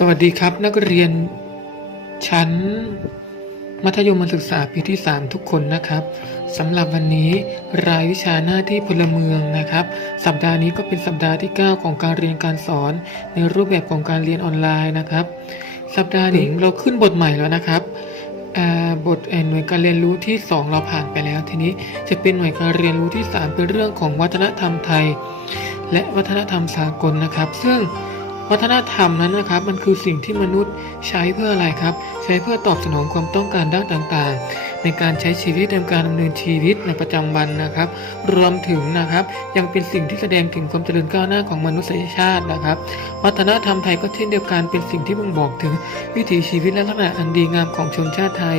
สวัสดีครับนักเรียนชั้น มัธยมศึกษาปีที่ 3 ทุกคนนะครับสำหรับวันนี้รายวิชาหน้าที่พลเมืองนะครับ สัปดาห์นี้ก็เป็นสัปดาห์ที่ 9 ของการเรียนการสอน ในรูปแบบของการเรียนออนไลน์นะครับ สัปดาห์นี้เราขึ้นบทใหม่แล้วนะครับบทเอ่อหน่วยการเรียนรู้ที่ 2 เราผ่านไปแล้ว ทีนี้จะเป็นหน่วยการเรียนรู้ที่ 3 เป็นเรื่องของวัฒนธรรมไทย และวัฒนธรรมสากลนะครับ ซึ่ง วัฒนธรรมนั้นนะครับ มันคือสิ่งที่มนุษย์ใช้เพื่ออะไรครับ ใช้เพื่อตอบสนองความต้องการด้านต่างๆ ในการใช้ชีวิตในการดำเนินชีวิตในประจำวันนะครับ รวมถึงนะครับ ยังเป็นสิ่งที่แสดงถึงความเจริญก้าวหน้าของมนุษยชาตินะครับ วัฒนธรรมไทยก็เช่นเดียวกันเป็นสิ่งที่บ่งบอกถึงวิถีชีวิตและลักษณะอันดีงามของชนชาติไทย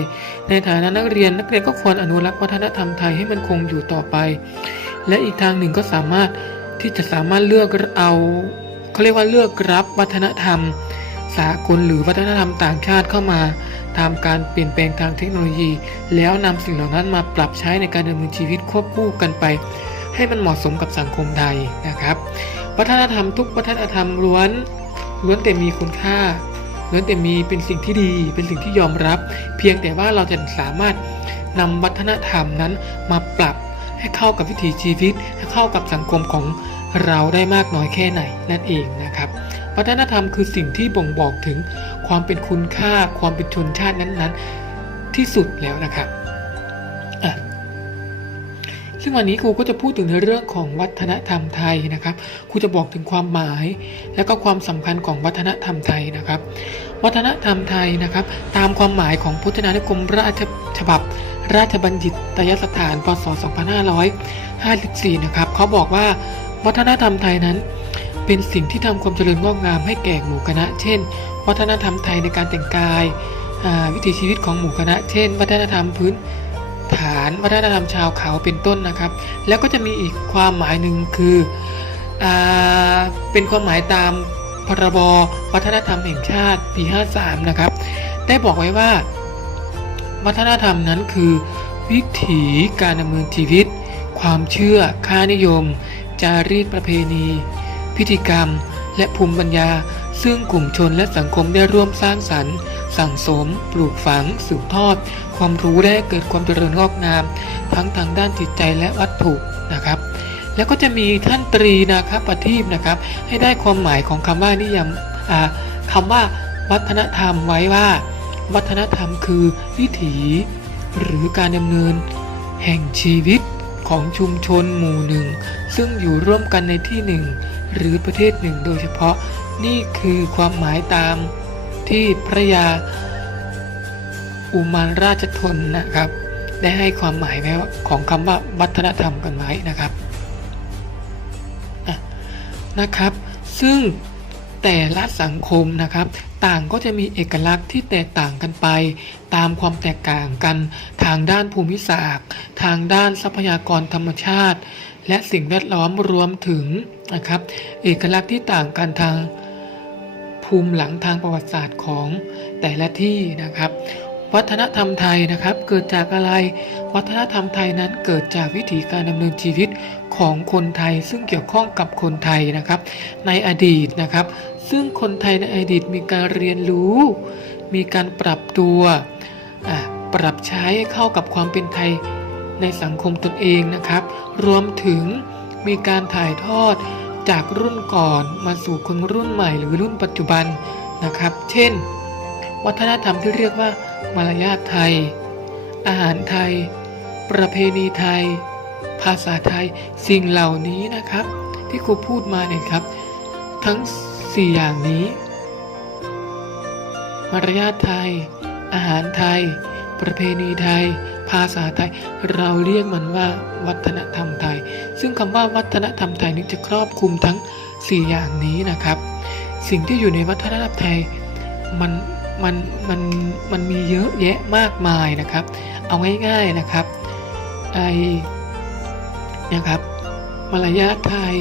ในฐานะนักเรียนนักเรียนก็ควรอนุรักษ์วัฒนธรรมไทยให้มันคงอยู่ต่อไป และอีกทางหนึ่งก็สามารถที่จะสามารถเลือกเอา เขาเรียกว่าเลือกรับวัฒนธรรม สากลหรือวัฒนธรรมต่างชาติเข้ามาตามการเปลี่ยนแปลงทางเทคโนโลยี แล้วนำสิ่งเหล่านั้นมาปรับใช้ในการดำเนินชีวิตควบคู่กันไป ให้มันเหมาะสมกับสังคมไทยนะครับ วัฒนธรรมทุกวัฒนธรรมล้วนล้วนแต่มีคุณค่าล้วนแต่มีเป็นสิ่งที่ดีเป็นสิ่งที่ยอมรับ เพียงแต่ว่าเราจะสามารถนำวัฒนธรรมนั้นมาปรับให้เข้ากับวิถีชีวิต ให้เข้ากับสังคมของ เราได้มากน้อยแค่ไหนนั่นเองนะครับวัฒนธรรมคือสิ่งที่บ่งบอกถึงความเป็นคุณค่าความเป็นชนชาตินั้นๆ ที่สุดแล้วนะครับซึ่งวันนี้ครูก็จะพูดถึงในเรื่องของวัฒนธรรมไทยนะครับ ครูจะบอกถึงความหมาย และก็ความสำคัญของวัฒนธรรมไทยนะครับ วัฒนธรรมไทยนะครับ ตามความหมายของพุทธนานุกรมราชฉบับ ราชบัณฑิตยสถานพศ 2554 นะครับเขาบอกว่า วัฒนธรรมไทยนั้น เป็นสิ่งที่ทำความเจริญงอกงามให้แก่หมู่คณะ เช่น วัฒนธรรมไทยในการแต่งกายวิถีชีวิตของหมู่คณะ เช่น วัฒนธรรมพื้นฐานวัฒนธรรมชาวเขาเป็นต้นนะครับ แล้วก็จะมีอีกความหมายหนึ่งคืออเป็นความหมายตามพรบวัฒนธรรมแห่งชาติปี 53 นะครับ ได้บอกไว้ว่า วัฒนธรรมนั้นคือ วิถีการดำเนินชีวิต ความเชื่อค่านิยม จารีตประเพณี พิธีกรรม และภูมิปัญญา ซึ่งกลุ่มชนและสังคมได้ร่วมสร้างสรรค์ สั่งสม ปลูกฝัง สืบทอด ความรู้ได้เกิดความเจริญงอกงาม ทั้งทางด้านจิตใจและวัตถุนะครับแล้วก็จะมีท่านตรีนะครับประทีปนะครับ ให้ได้ความหมายของคำว่านิยามอ่าคำว่า วัฒนธรรมไว้ว่า วัฒนธรรมคือวิถี หรือการดำเนิน แห่งชีวิต ของชุมชนหมู่หนึ่ง ซึ่งอยู่ร่วมกันในที่หนึ่ง หรือประเทศหนึ่งโดยเฉพาะนี่คือความหมายตามที่พระยาอุมานราชทนนะครับ ได้ให้ความหมายไว้ของคำว่าวัฒนธรรมกันไว้นะครับนะครับ ซึ่ง แต่ละสังคมนะครับ ต่างก็จะมีเอกลักษณ์ที่แตกต่างกันไป ตามความแตกต่างกัน ทางด้านภูมิศาสตร์ ทางด้านทรัพยากรธรรมชาติ และสิ่งแวดล้อมรวมถึงนะครับ เอกลักษณ์ที่ต่างกันทางภูมิหลังทางประวัติศาสตร์ของแต่ละที่นะครับ วัฒนธรรมไทยนะครับ เกิดจากอะไร วัฒนธรรมไทยนั้นเกิดจากวิถีการดำเนินชีวิตของคนไทย ซึ่งเกี่ยวข้องกับคนไทยนะครับ ในอดีตนะครับ ซึ่งคนไทยในอดีตมีการเรียนรู้ มีการปรับตัว ปรับใช้ให้เข้ากับความเป็นไทยในสังคมตนเองนะครับ รวมถึงมีการถ่ายทอดจากรุ่นก่อนมาสู่คนรุ่นใหม่หรือรุ่นปัจจุบันนะครับ เช่น วัฒนธรรมที่เรียกว่า มารยาทไทย อาหารไทย ประเพณีไทย ภาษาไทย สิ่งเหล่านี้นะครับ ที่ครูพูดมาเนี่ยครับ ทั้ง 4อย่างนี้ มารยาทไทย อาหารไทย ประเพณีไทย ภาษาไทย เราเรียกมันว่า วัฒนธรรมไทย ซึ่งคำว่าวัฒนธรรมไทยนี้จะครอบคลุมทั้ง 4 อย่างนี้นะครับ สิ่งที่อยู่ในวัฒนธรรมไทยมันมันมันมันมีเยอะแยะมากมายนะครับ เอาง่ายๆนะครับไอนะครับมารยาทไทย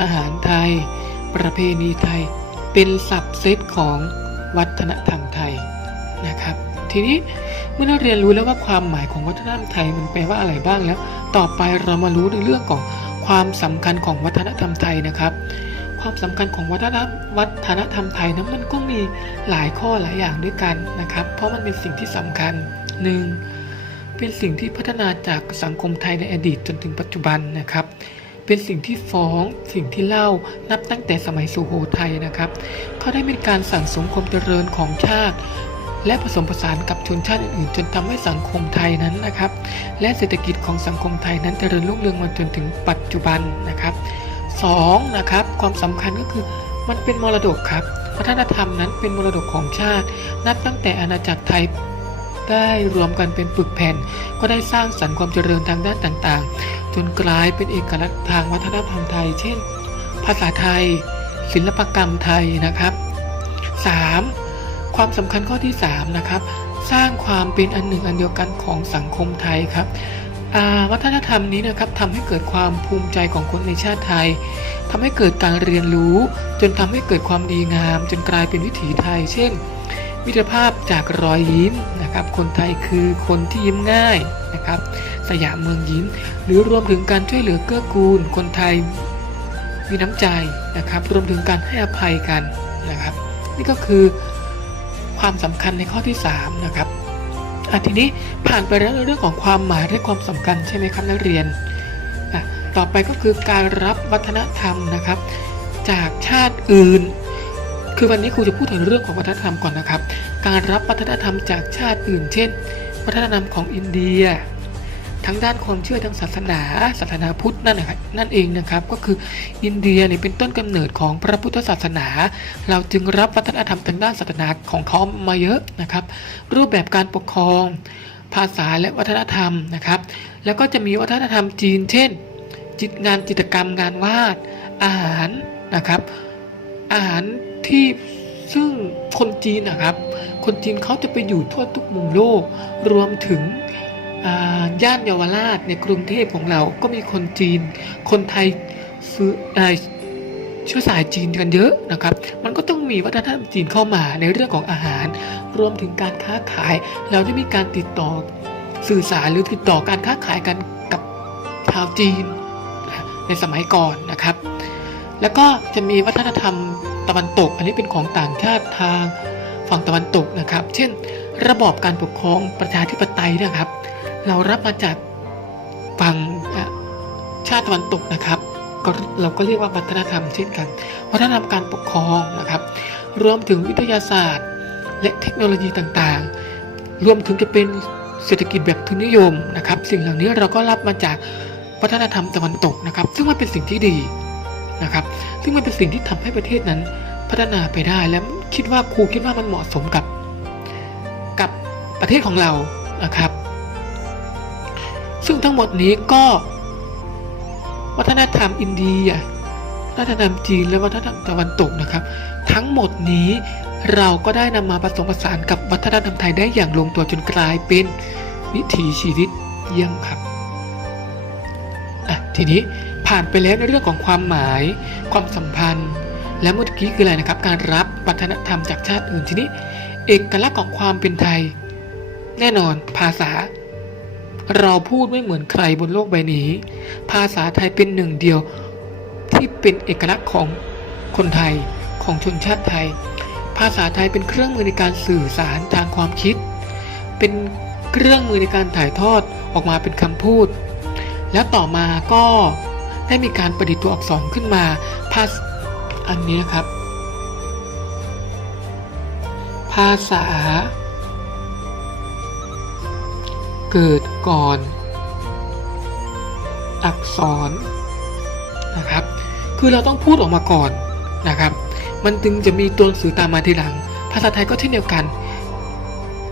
อาหารไทย ประเพณีไทย เป็นสับเซตของวัฒนธรรมไทยนะครับ ทีนี้เมื่อเราเรียนรู้แล้วว่าความหมายของวัฒนธรรมไทยมันแปลว่าอะไรบ้างแล้ว ต่อไปเรามารู้ในเรื่องของความสำคัญของวัฒนธรรมไทยนะครับ ความสำคัญของวัฒนธรรมวัฒนธรรมไทยนั้นมันก็มีหลายข้อหลายอย่างด้วยกันนะครับ เพราะมันเป็นสิ่งที่สำคัญหนึ่งเป็นสิ่งที่พัฒนาจากสังคมไทยในอดีตจนถึงปัจจุบันนะครับ เป็นสิ่งที่ฟ้องสิ่งที่เล่านับตั้งแต่สมัยสุโขทัยนะครับเขาได้มีการสั่งสมความเจริญของชาติ และผสมผสานกับชนชาติอื่นๆจนทำให้สังคมไทยนั้นนะครับ และเศรษฐกิจของสังคมไทยนั้นเจริญรุ่งเรืองมาจนถึงปัจจุบันนะครับสองนะครับความสำคัญก็คือมันเป็นมรดกครับวัฒนธรรมนั้นเป็นมรดกของชาติ นับตั้งแต่อาณาจักรไทย ได้รวมกันเป็นปึกแผ่น ก็ได้สร้างสรรค์ความเจริญทางด้านต่างๆ จนกลายเป็นเอกลักษณ์ทางวัฒนธรรมไทย เช่น ภาษาไทย ศิลปกรรมไทยนะครับ 3. ความสำคัญข้อที่ 3 นะครับ สร้างความเป็นอันหนึ่งอันเดียวกันของสังคมไทยครับอาวัฒนธรรมนี้นะครับทำให้เกิดความภูมิใจของคนในชาติไทยทำให้เกิดการเรียนรู้ จนทำให้เกิดความดีงาม จนกลายเป็นวิถีไทย เช่น มิตรภาพจากรอยยิ้มนะครับ คนไทยคือคนที่ยิ้มง่ายนะครับ สยามเมืองยิ้ม หรือรวมถึงการช่วยเหลือเกื้อกูล คนไทยมีน้ำใจนะครับ รวมถึงการให้อภัยกันนะครับ นี่ก็คือความสำคัญในข้อที่ 3 นะครับอะทีนี้ผ่านไปแล้วเรื่องของความหมายและความสำคัญใช่ไหมครับนักเรียนอะต่อไปก็คือการรับวัฒนธรรมนะครับ จากชาติอื่น คือวันนี้ครูจะพูดถึงเรื่องของวัฒนธรรมก่อนนะครับ การรับวัฒนธรรมจากชาติอื่น เช่น วัฒนธรรมของอินเดีย ทั้งด้านความเชื่อทางศาสนาศาสนาพุทธนั่นนะครับนั่นเองนะครับ ก็คืออินเดียเนี่ยเป็นต้นกำเนิดของพระพุทธศาสนา เราจึงรับวัฒนธรรมทางด้านศาสนาของเขามาเยอะนะครับ รูปแบบการปกครอง ภาษาและวัฒนธรรมนะครับ แล้วก็จะมีวัฒนธรรมจีน เช่น จิตงานจิตรกรรมงานวาดอาหารนะครับ อาหาร ที่ซึ่งคนจีนนะครับ คนจีนเขาจะไปอยู่ทั่วทุกมุมโลก รวมถึงย่านเยาวราชในกรุงเทพของเราก็มีคนจีน คนไทยซื้อเอ่อเชื้อสายจีนกันเยอะนะครับ มันก็ต้องมีวัฒนธรรมจีนเข้ามาในเรื่องของอาหาร รวมถึงการค้าขาย เราได้มีการติดต่อสื่อสารหรือติดต่อการค้าขายกันกับชาวจีนในสมัยก่อนนะครับ แล้วก็จะมีวัฒนธรรม ตะวันตก อันนี้เป็นของต่างชาติทางฝั่งตะวันตกนะครับ เช่น ระบอบการปกครองประชาธิปไตยนะครับ เรารับมาจากฝั่งชาติตะวันตกนะครับก็เราก็เรียกว่าวัฒนธรรมเช่นกัน วัฒนธรรมการปกครองนะครับ รวมถึงวิทยาศาสตร์ และเทคโนโลยีต่างๆ รวมถึงจะเป็นเศรษฐกิจแบบทุนนิยมนะครับ สิ่งเหล่านี้เราก็รับมาจากวัฒนธรรมตะวันตกนะครับ ซึ่งมันเป็นสิ่งที่ดี นะครับ ซึ่งมันเป็นสิ่งที่ทำให้ประเทศนั้นพัฒนาไปได้และคิดว่าครูคิดว่ามันเหมาะสมกับ กับประเทศของเรานะครับ ซึ่งทั้งหมดนี้ก็วัฒนธรรมอินเดียวัฒนธรรมจีนและวัฒนธรรมตะวันตกนะครับ ทั้งหมดนี้เราก็ได้นำมาผสมผสานกับวัฒนธรรมไทยได้อย่างลงตัวจนกลายเป็นวิถีชีวิตเยี่ยมครับ อะ ทีนี้ ผ่านไปแล้วในเรื่องของความหมาย ความสัมพันธ์ และเมื่อกี้คืออะไรนะครับ การรับวัฒนธรรมจากชาติอื่นทีนี้ เอกลักษณ์ของความเป็นไทย แน่นอนภาษา เราพูดไม่เหมือนใครบนโลกใบนี้ ภาษาไทยเป็นหนึ่งเดียว ที่เป็นเอกลักษณ์ของคนไทยของชนชาติไทย ภาษาไทยเป็นเครื่องมือในการสื่อสารทางความคิด เป็นเครื่องมือในการถ่ายทอดออกมาเป็นคำพูด แล้วต่อมาก็ ได้มีการประดิษฐ์ตัวอักษรขึ้นมาภาษอันนี้นะครับ ภาษา เกิดก่อน อักษรนะครับ คือเราต้องพูดออกมาก่อนนะครับ มันจึงจะมีตัวหนังสือตามมาทีหลัง ภาษาไทยก็เช่นเดียวกัน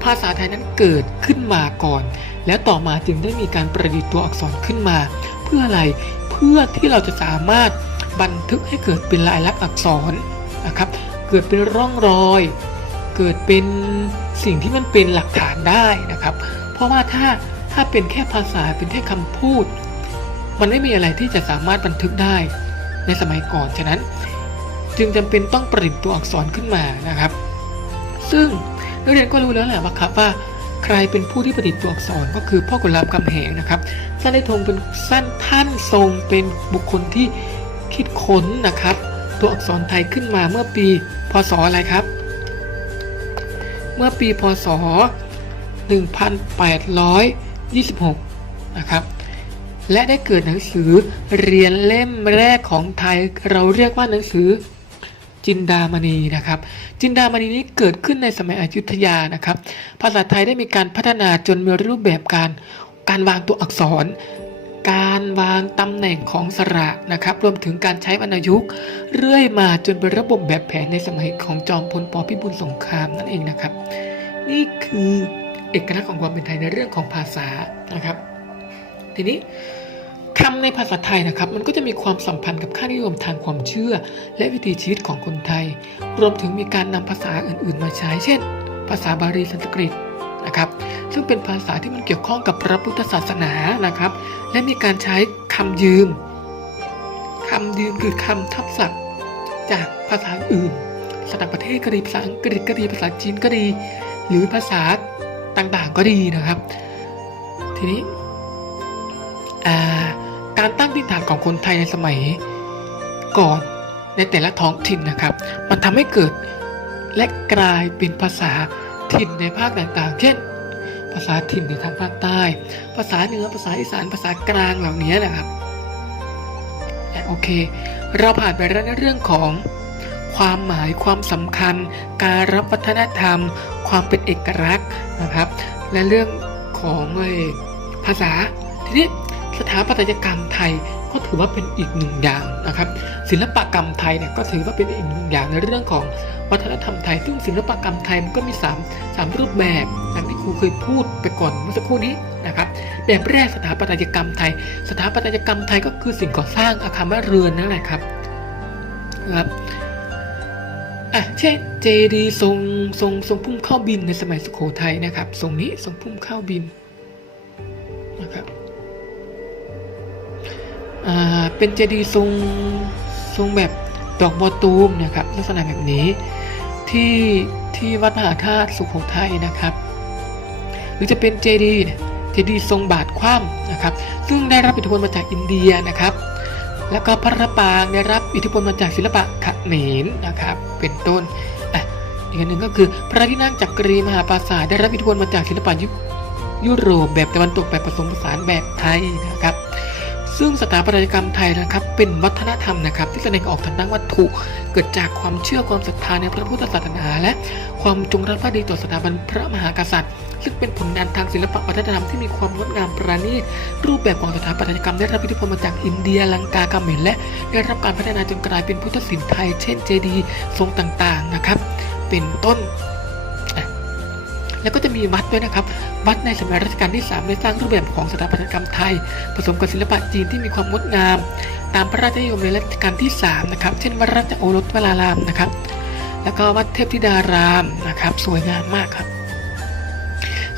ภาษาไทยนั้นเกิดขึ้นมาก่อน แล้วต่อมาจึงได้มีการประดิษฐ์ตัวอักษรขึ้นมา เพื่ออะไร พื่อที่เราจะสามารถบันทึกให้เกิดเป็นลายลักษณ์อักษรนะครับ เกิดเป็นร่องรอย เกิดเป็นสิ่งที่มันเป็นหลักฐานได้นะครับ เพราะว่าถ้าถ้าเป็นแค่ภาษาเป็นแค่คำพูด มันไม่มีอะไรที่จะสามารถบันทึกได้ในสมัยก่อนฉะนั้น จึงจำเป็นต้องประดิษฐ์ตัวอักษรขึ้นมานะครับ ซึ่งนักเรียนก็รู้แล้วแหละว่าครับว่า ใครเป็นผู้ที่ประดิษฐ์ตัวอักษรก็คือพ่อขุนรามคำแหงนะครับท่านได้ทรงเป็นสั้นท่านทรงเป็นบุคคลที่คิดค้นนะครับ ตัวอักษรไทยขึ้นมาเมื่อปีพศอะไรครับ เมื่อปีพศ 1826 นะครับและได้เกิดหนังสือเรียนเล่มแรกของไทยเราเรียกว่าหนังสือ จินดามณีนะครับ จินดามณีนี้เกิดขึ้นในสมัยอยุธยานะครับ ภาษาไทยได้มีการพัฒนาจนมีรูปแบบการการวางตัวอักษร การวางตำแหน่งของสระนะครับ รวมถึงการใช้วรรณยุกต์เรื่อยมาจนเป็นระบบแบบแผนในสมัยของจอมพลปพิบูลสงครามนั่นเองนะครับ นี่คือเอกลักษณ์ของความเป็นไทยในเรื่องของภาษานะครับ ทีนี้ คำในภาษาไทยนะครับมันก็จะมีความสัมพันธ์กับค่านิยมทางความเชื่อ และวิถีชีวิตของคนไทย รวมถึงมีการนำภาษาอื่นๆ มาใช้ เช่น ภาษาบาลีสันสกฤตนะครับซึ่งเป็นภาษาที่มันเกี่ยวข้องกับพระพุทธศาสนานะครับ และมีการใช้คำยืมคำยืมคือคำทับศัพท์จากภาษาอื่นภาษาต่างประเทศก็ดีภาษาอังกฤษก็ดีภาษาจีนก็ดี หรือภาษาต่างๆก็ดีนะครับ ทีนี้อ่าารตั้งถิ่นฐานของคนไทยในสมัย ก่อนในแต่ละท้องถิ่นนะครับ มันทำให้เกิดและกลายเป็นภาษาถิ่นในภาคต่างๆ เช่น ภาษาถิ่นในทางภาคใต้ ภาษาเหนือภาษาอีสานภาษากลางเหล่านี้นะครับอะโอเค เราผ่านไปแล้วในเรื่องของความหมายความสำคัญ การรับวัฒนธรรม ความเป็นเอกลักษณ์นะครับ และเรื่องของภาษาทีนี้ สถาปัตยกรรมไทยก็ถือว่าเป็นอีกหนึ่งอย่างนะครับ ศิลปกรรมไทยเนี่ยก็ถือว่าเป็นอีกหนึ่งอย่างในเรื่องของวัฒนธรรมไทย ซึ่งศิลปกรรมไทยมันก็มี3 3รูปแบบอย่างที่ครูเคยพูดไปก่อนเมื่อสักครู่นี้นะครับแบบแรกสถาปัตยกรรมไทย สถาปัตยกรรมไทยก็คือสิ่งก่อสร้างอาคารบ้านเรือนนั่นแหละครับนะครับอะเช่นเจดีย์ทรงทรงทรงพุ่มเข้าบินในสมัยสุโขทัยนะครับทรงนี้ทรงพุ่มเข้าบิน เป็นเจดีย์ทรงทรงแบบดอกบัวตูมนะครับลักษณะแบบนี้ที่ที่วัดมหาธาตุสุโขทัยนะครับ หรือจะเป็นเจดีย์เจดีย์ทรงบาทคว่ำนะครับ ซึ่งได้รับอิทธิพลมาจากอินเดียนะครับ แล้วก็พระปรางได้รับอิทธิพลมาจากศิลปะเขมรนะครับ เป็นต้นอีกอันหนึ่งก็คือพระที่นั่งจักรีมหาปราสาทได้รับอิทธิพลมาจากศิลปะยุยุโรปแบบตะวันตกแบบผสมผสานแบบไทยนะครับ ซึ่งสถาปัตยกรรมไทยนะครับ เป็นวัฒนธรรมนะครับ ที่แสดงออกทางด้านวัตถุ เกิดจากความเชื่อความศรัทธาในพระพุทธศาสนา และความจงรักภักดีต่อสถาบันพระมหากษัตริย์ ซึ่งเป็นผลงานทางศิลปะวัฒนธรรมที่มีความงดงามประณีตรูปแบบของสถาปัตยกรรมได้รับอิทธิพลมาจากอินเดียลังกาเขมรและได้รับการพัฒนาจนกลายเป็นพุทธศิลป์ไทย เช่นเจดีย์ทรงต่างๆนะครับ เป็นต้น แล้วก็จะมีวัดด้วยนะครับ วัดในสมัยรัชกาลที่ 3 ได้สร้างรูปแบบของสถาปัตยกรรมไทย ผสมกับศิลปะจีนที่มีความงดงาม ตามพระราชนิยมในรัชกาลที่ 3 นะครับ เช่นวัดราชโอรสวรารามนะครับ แล้วก็วัดเทพธิดารามนะครับ สวยงามมากครับ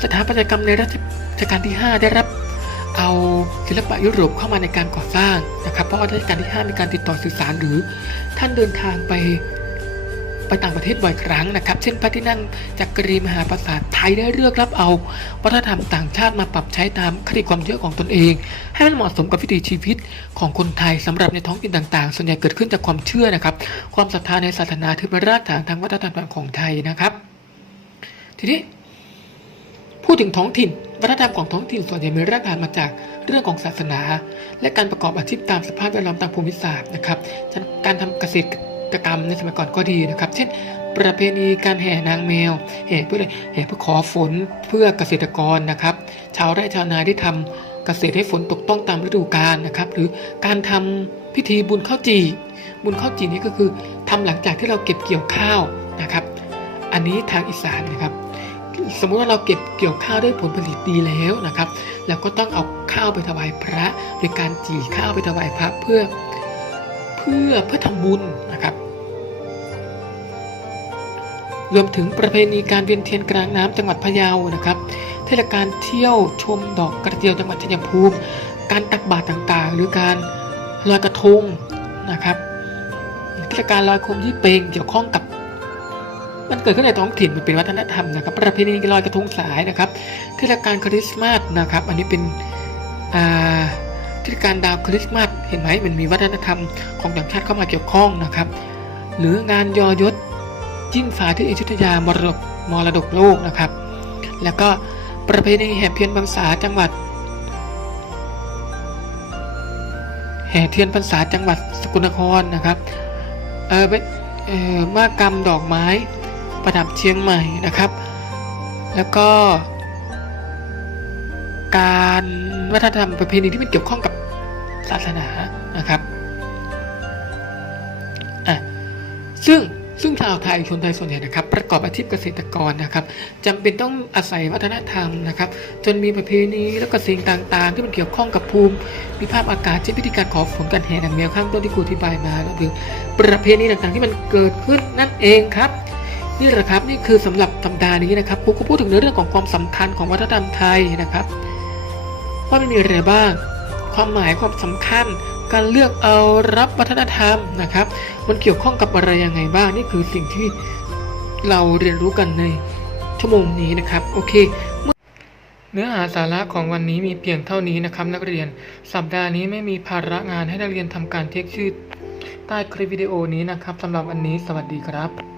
สถาปัตยกรรมในรัชกาลที่ 5 ได้รับเอาศิลปะยุโรปเข้ามาในการก่อสร้างนะครับ เพราะว่ารัชกาลที่ 5 มีการติดต่อสื่อสารหรือท่านเดินทางไป ไปต่างประเทศบ่อยครั้งนะครับ เช่นพระที่นั่งจักรีมหาปราสาทไทยได้เลือกรับเอา วัฒนธรรมต่างชาติมาปรับใช้ตามคติความเชื่อของตนเอง ให้มันเหมาะสมกับวิถีชีวิตของคนไทยสำหรับในท้องถิ่นต่างๆ ส่วนใหญ่เกิดขึ้นจากความเชื่อนะครับ ความศรัทธาในศาสนาถือเป็นรากฐานทางวัฒนธรรมของไทยนะครับ ทีนี้พูดถึงท้องถิ่น วัฒนธรรมของท้องถิ่นส่วนใหญ่มีรากฐานมาจากเรื่องของศาสนา และการประกอบอาชีพตามสภาพแวดล้อมตามภูมิศาสตร์นะครับ การทำเกษตร กรรมในสมัยก่อนก็ดีนะครับ เช่น ประเพณีการแห่นางแมวแห่เพื่ออะไรแห่เพื่อขอฝนเพื่อเกษตรกรนะครับ ชาวไร่ชาวนาที่ทำเกษตรให้ฝนตกต้องตามฤดูกาลนะครับ หรือการทำพิธีบุญข้าวจีบุญข้าวจีนี่ก็คือทำหลังจากที่เราเก็บเกี่ยวข้าวนะครับ อันนี้ทางอีสานนะครับ สมมุติว่าเราเก็บเกี่ยวข้าวได้ผลผลิตดีแล้วนะครับเราก็ต้องเอาข้าวไปถวายพระโดยการจี่ข้าวไปถวายพระเพื่อ เพื่อเพื่อทำบุญนะครับ รวมถึงประเพณีการเวียนเทียนกลางน้ำจังหวัดพะเยานะครับ เทศกาลเที่ยวชมดอกกระเจียวจังหวัดชัยภูมิ การตักบาตรต่างๆ หรือการลอยกระทงนะครับเทศกาลลอยโคมยี่เปงเกี่ยวข้องกับมันเกิดขึ้นในท้องถิ่นมันเป็นวัฒนธรรมนะครับ ประเพณีลอยกระทงสายนะครับเทศกาลคริสต์มาสนะครับ อันนี้เป็นอ่า เทศกาลดาวคริสต์มาสเห็นไหมมันมีวัฒนธรรมของต่างชาติเข้ามาเกี่ยวข้องนะครับ หรืองานยอยศจิ้งฝาที่อยุธยามรดกมรดกโลกนะครับ แล้วก็ประเพณีแห่เทียนพรรษาจังหวัด แห่เทียนพรรษาจังหวัดสกลนครนะครับเออเป็นเออมากรรมดอกไม้ประดับเชียงใหม่นะครับ แล้วก็การวัฒนธรรมประเพณีที่มันเกี่ยวข้องกับ ศาสนานะครับอะซึ่งซึ่งชาวไทยชนไทยส่วนใหญ่นะครับ ประกอบอาชีพเกษตรกรนะครับจำเป็นต้องอาศัยวัฒนธรรมนะครับ จนมีประเพณีแล้วก็สิ่งต่างๆ ที่มันเกี่ยวข้องกับภูมิมีภาพอากาศเช่นพิธีการขอฝนกันแห่นางแมวข้างต้นที่ครูอธิบายมาก็คือประเพณีต่างๆที่มันเกิดขึ้นนั่นเองครับนี่แหละครับนี่คือสำหรับสัปดาห์นี้นะครับครูก็พูดถึงในเรื่องของความสำคัญของวัฒนธรรมไทยนะครับ ว่ามันมีอะไรบ้าง ความหมายความสำคัญ การเลือกเอารับวัฒนธรรมนะครับ มันเกี่ยวข้องกับอะไรยังไงบ้างนี่คือสิ่งที่เราเรียนรู้กันในชั่วโมงนี้นะครับโอเคเนื้อหาสาระของวันนี้มีเพียงเท่านี้นะครับ นักเรียน สัปดาห์นี้ไม่มีภาระงานให้นักเรียนทำการเทคชื่อใต้คลิปวิดีโอนี้นะครับสำหรับวันนี้สวัสดีครับ